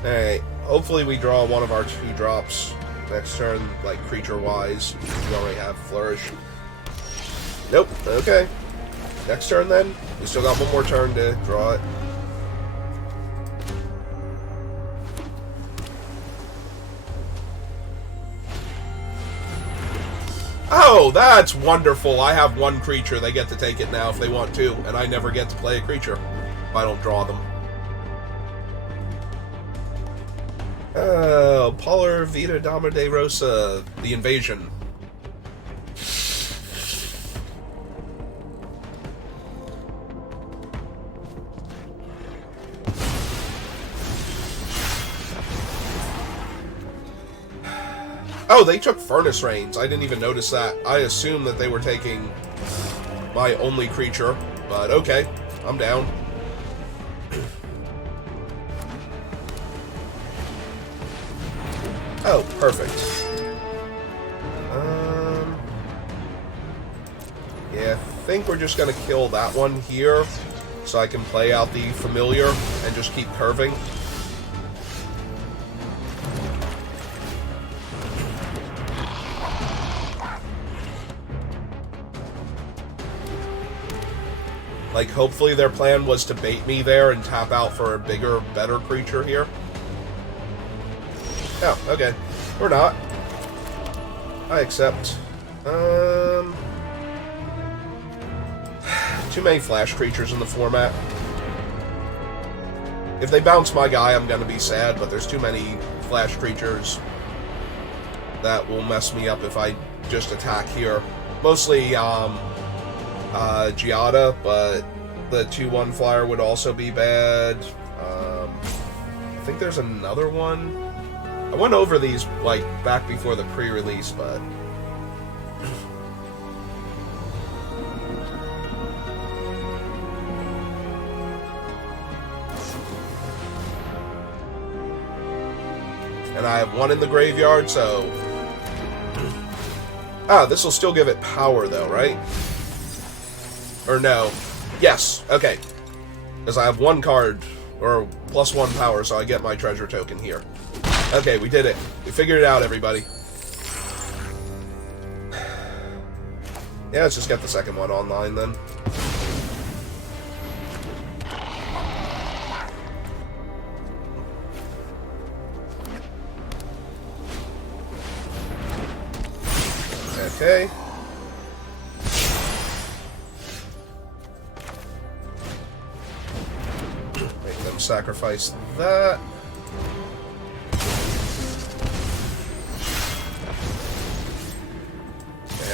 Alright, hopefully we draw one of our 2 drops next turn, creature-wise. We already have Flourish. Nope, okay. Next turn, then. We still got 1 more turn to draw it. Oh, that's wonderful. I have 1 creature. They get to take it now if they want to, and I never get to play a creature if I don't draw them. Polar Vita Dama de Rosa, the invasion. Oh, they took Furnace Rains. I didn't even notice that. I assumed that they were taking my only creature, but okay, I'm down. Oh, perfect. Yeah, I think we're just gonna kill that one here, so I can play out the familiar and just keep curving. Hopefully their plan was to bait me there and tap out for a bigger, better creature here. Oh, okay. We're not. I accept. Too many flash creatures in the format. If they bounce my guy, I'm gonna be sad, but there's too many flash creatures that will mess me up if I just attack here. Mostly, Giada, but the 2/1 flyer would also be bad. I think there's another one. I went over these, back before the pre-release, but... And I have 1 in the graveyard, so... this will still give it power, though, right? Or no. Yes, okay. Because I have 1 card, or +1 power, so I get my treasure token here. Okay, we did it. We figured it out, everybody. Yeah, let's just get the second one online, then. Okay. Make them sacrifice that.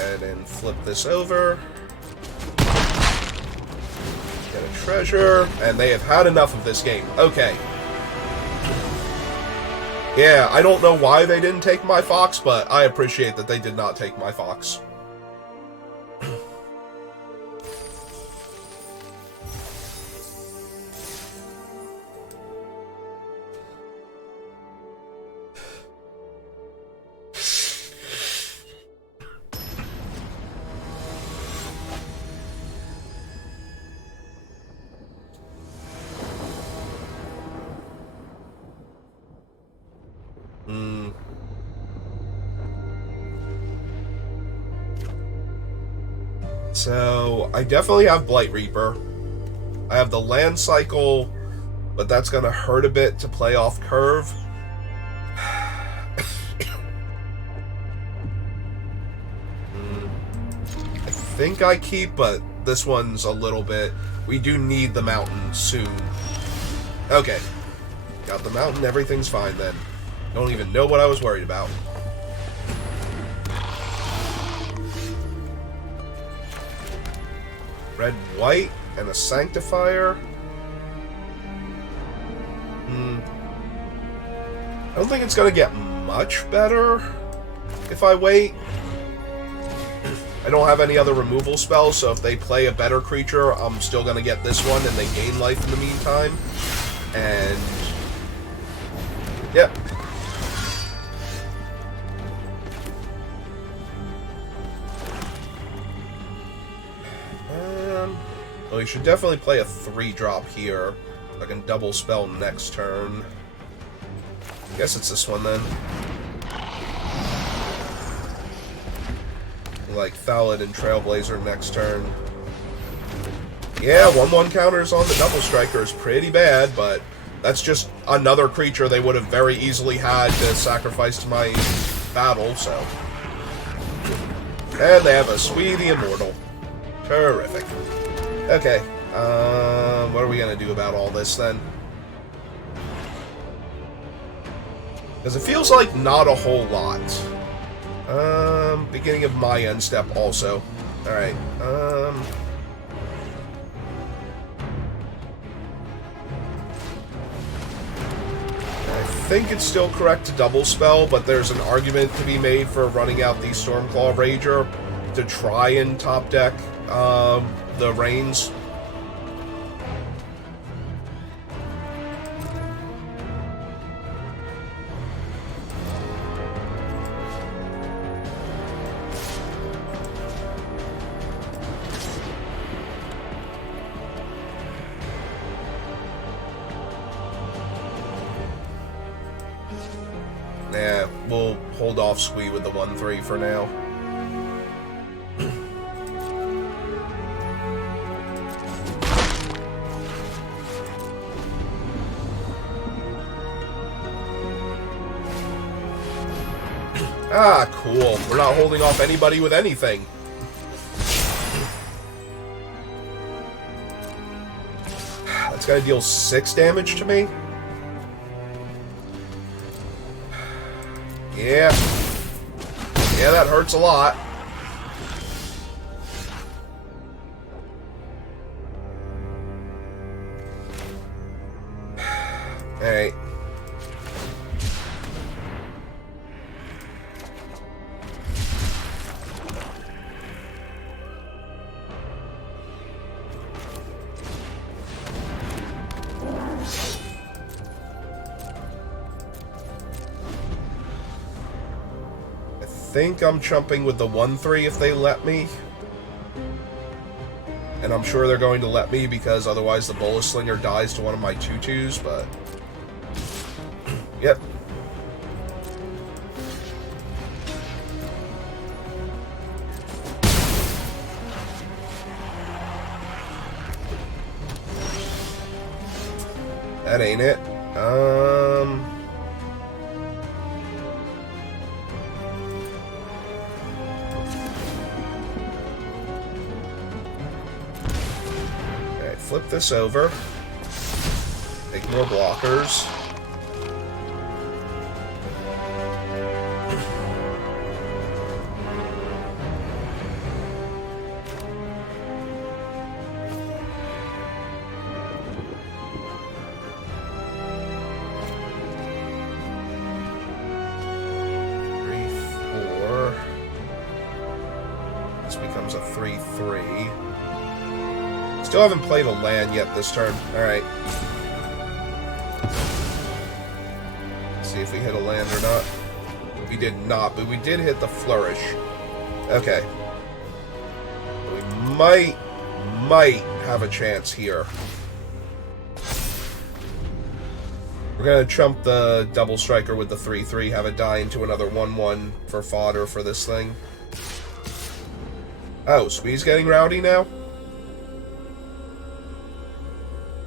ahead and flip this over. Get a treasure. And they have had enough of this game. Okay. Yeah, I don't know why they didn't take my fox, but I appreciate that they did not take my fox. So, I definitely have Blight Reaper. I have the Land Cycle, but that's going to hurt a bit to play off curve. I think I keep, but this one's a little bit... We do need the mountain soon. Okay. Got the mountain, everything's fine then. Don't even know what I was worried about. Red, white, and a Sanctifier. I don't think it's going to get much better if I wait. I don't have any other removal spells, so if they play a better creature, I'm still going to get this one, and they gain life in the meantime. And... yep. Well, you should definitely play a 3-drop here. I can double spell next turn. Guess it's this one then. Like Thallid and Trailblazer next turn. Yeah, 1/1 counters on the Double Striker is pretty bad, but that's just another creature they would have very easily had to sacrifice to my battle, so. And they have a Sui the Immortal. Terrific. Okay, what are we going to do about all this, then? Because it feels like not a whole lot. Beginning of my end step, also. Alright, I think it's still correct to double spell, but there's an argument to be made for running out the Stormclaw Rager to try and top deck, the Rains. Yeah, we'll hold off Squee with the 1/3 for now. Ah, cool. We're not holding off anybody with anything. That's gonna deal 6 damage to me? Yeah. Yeah, that hurts a lot. Alright. I think I'm chumping with the 1/3 if they let me. And I'm sure they're going to let me because otherwise the Bolas Slinger dies to one of my 2/2s, but... yep. That ain't it. Flip this over. Make more blockers. a 3/3. Still haven't played a land yet this turn. Alright. See if we hit a land or not. We did not, but we did hit the Flourish. Okay. We might have a chance here. We're gonna trump the double striker with the 3/3, have it die into another 1/1 for fodder for this thing. Oh, Squeeze getting rowdy now?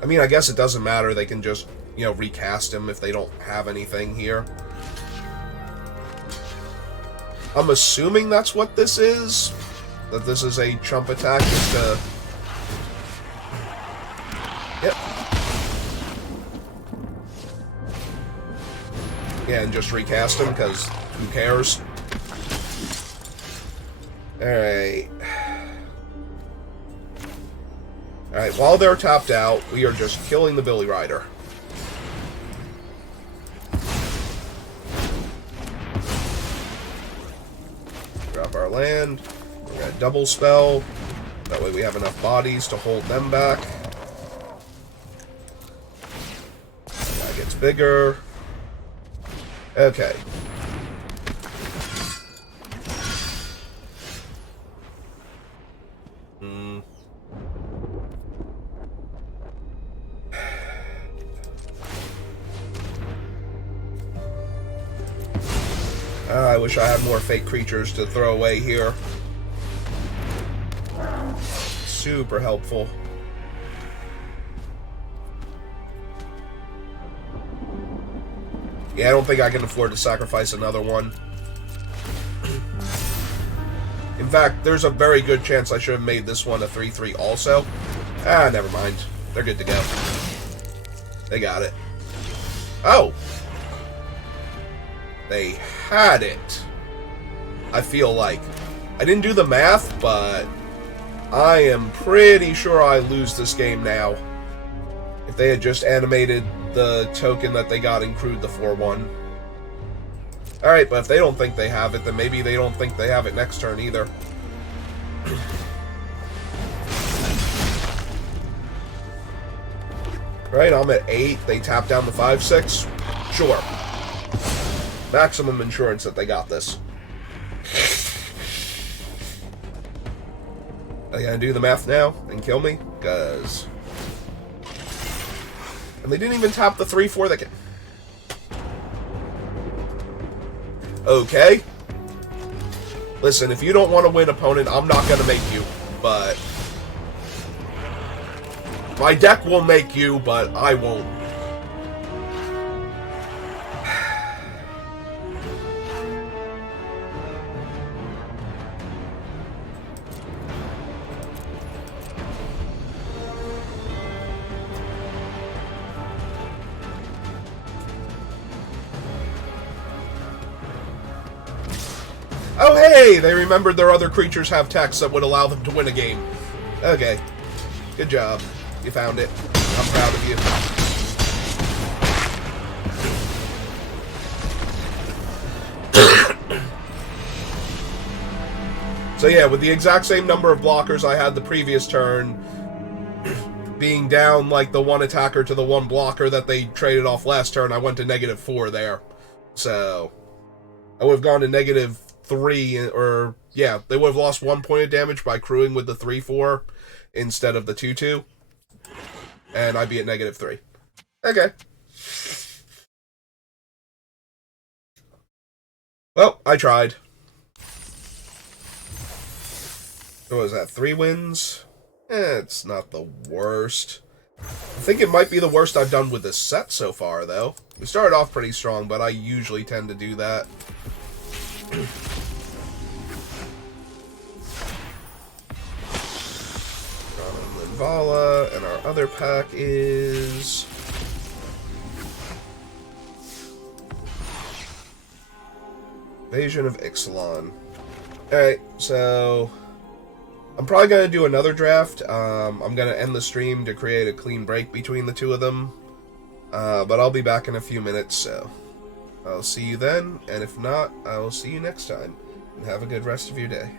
I mean, I guess it doesn't matter. They can just, you know, recast him if they don't have anything here. I'm assuming that's what this is. That this is a trump attack just to... Yep. Yeah, and just recast him, because who cares? Alright. Alright, while they're tapped out, we are just killing the Billy Rider. Drop our land. We're gonna double spell. That way we have enough bodies to hold them back. That gets bigger. Okay. I wish I had more fake creatures to throw away here. Super helpful. Yeah, I don't think I can afford to sacrifice another one. In fact, there's a very good chance I should have made this one a 3/3 also. Ah, never mind. They're good to go. They got it. Oh! They had it. I feel like. I didn't do the math, but I am pretty sure I lose this game now. If they had just animated the token that they got and crewed the 4/1. Alright, but if they don't think they have it, then maybe they don't think they have it next turn either. Right, I'm at 8. They tap down the 5/6. Sure. Maximum insurance that they got this. Are they gonna do the math now and kill me? Because... And they didn't even tap the 3/4 that can... Okay. Listen, if you don't want to win, opponent, I'm not gonna make you, but... My deck will make you, but I won't. Oh, hey! They remembered their other creatures have text that would allow them to win a game. Okay. Good job. You found it. I'm proud of you. So yeah, with the exact same number of blockers I had the previous turn, being down like the one attacker to the one blocker that they traded off last turn, I went to -4 there. So, I would have gone to -3, or, yeah, they would have lost 1 point of damage by crewing with the 3/4 instead of the 2/2. And I'd be at -3. Okay. Well, I tried. What was that, 3 wins? It's not the worst. I think it might be the worst I've done with this set so far, though. We started off pretty strong, but I usually tend to do that. Linvala, and our other pack is... Invasion of Ixalan. Alright, so... I'm probably going to do another draft. I'm going to end the stream to create a clean break between the two of them. But I'll be back in a few minutes, so... I'll see you then, and if not, I will see you next time. And have a good rest of your day.